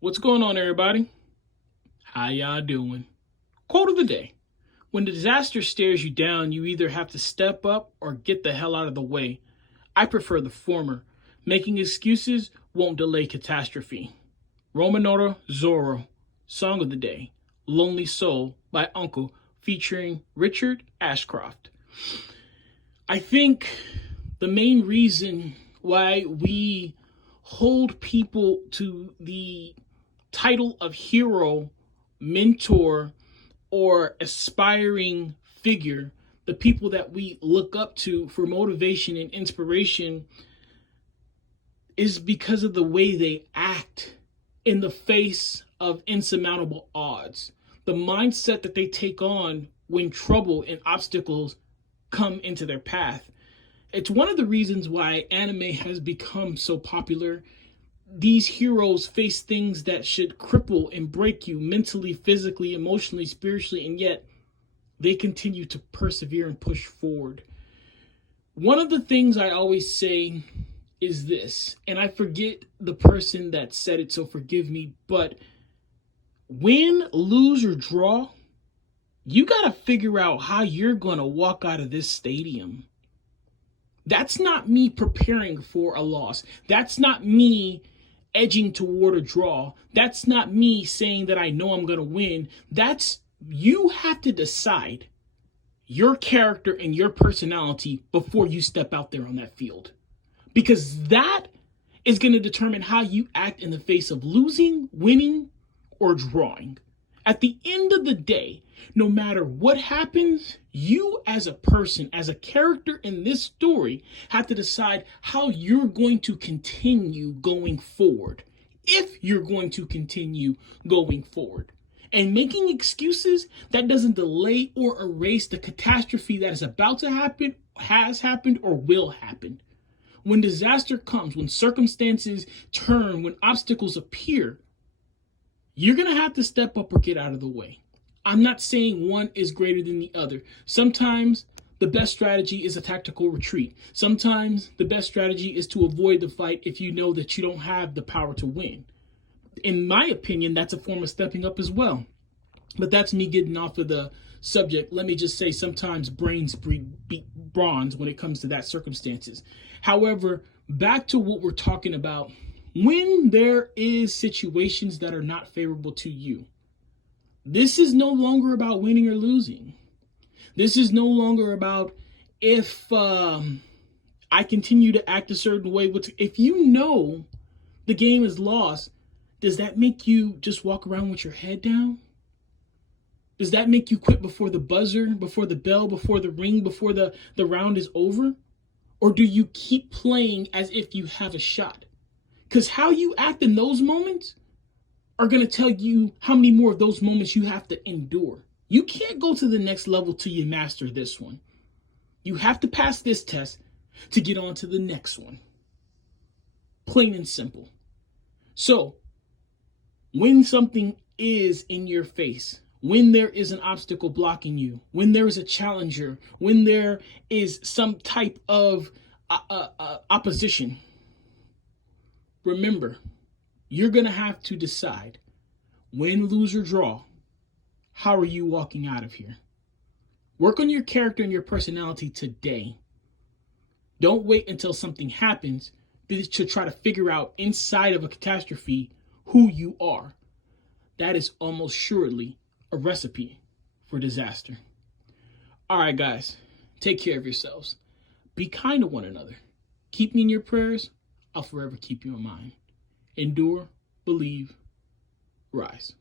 What's going on, everybody? How y'all doing? Quote of the day. When the disaster stares you down, you either have to step up or get the hell out of the way. I prefer the former. Making excuses won't delay catastrophe. Romanoro Zorro, Song of the Day, Lonely Soul by Uncle, featuring Richard Ashcroft. I think the main reason why we hold people to the title of hero, mentor, or aspiring figure, the people that we look up to for motivation and inspiration, is because of the way they act in the face of insurmountable odds. The mindset that they take on when trouble and obstacles come into their path. It's one of the reasons why anime has become so popular. These heroes face things that should cripple and break you mentally, physically, emotionally, spiritually, and yet they continue to persevere and push forward. One of the things I always say is this, and I forget the person that said it, so forgive me, but win, lose, or draw, you got to figure out how you're going to walk out of this stadium. That's not me preparing for a loss. That's not me edging toward a draw. That's not me saying that I know I'm going to win. That's you have to decide your character and your personality before you step out there on that field. Because that is going to determine how you act in the face of losing, winning, or drawing. At the end of the day, no matter what happens, you as a person, as a character in this story, have to decide how you're going to continue going forward. If you're going to continue going forward. And making excuses, that doesn't delay or erase the catastrophe that is about to happen, has happened, or will happen. When disaster comes, when circumstances turn, when obstacles appear, you're going to have to step up or get out of the way. I'm not saying one is greater than the other. Sometimes the best strategy is a tactical retreat. Sometimes the best strategy is to avoid the fight if you know that you don't have the power to win. In my opinion, that's a form of stepping up as well. But that's me getting off of the subject. Let me just say sometimes brains beat bronze when it comes to that circumstances. However, back to what we're talking about. When there is situations that are not favorable to you, this is no longer about winning or losing. This is no longer about if I continue to act a certain way. If you know the game is lost, does that make you just walk around with your head down? Does that make you quit before the buzzer, before the bell, before the ring, before the round is over? Or do you keep playing as if you have a shot? Because how you act in those moments are going to tell you how many more of those moments you have to endure. You can't go to the next level till you master this one. You have to pass this test to get on to the next one. Plain and simple. So, when something is in your face, when there is an obstacle blocking you, when there is a challenger, when there is some type of opposition, remember, you're going to have to decide, win, lose, or draw, how are you walking out of here? Work on your character and your personality today. Don't wait until something happens to try to figure out inside of a catastrophe who you are. That is almost surely a recipe for disaster. All right, guys, take care of yourselves. Be kind to one another. Keep me in your prayers. I'll forever keep you in mind. Endure, believe, rise.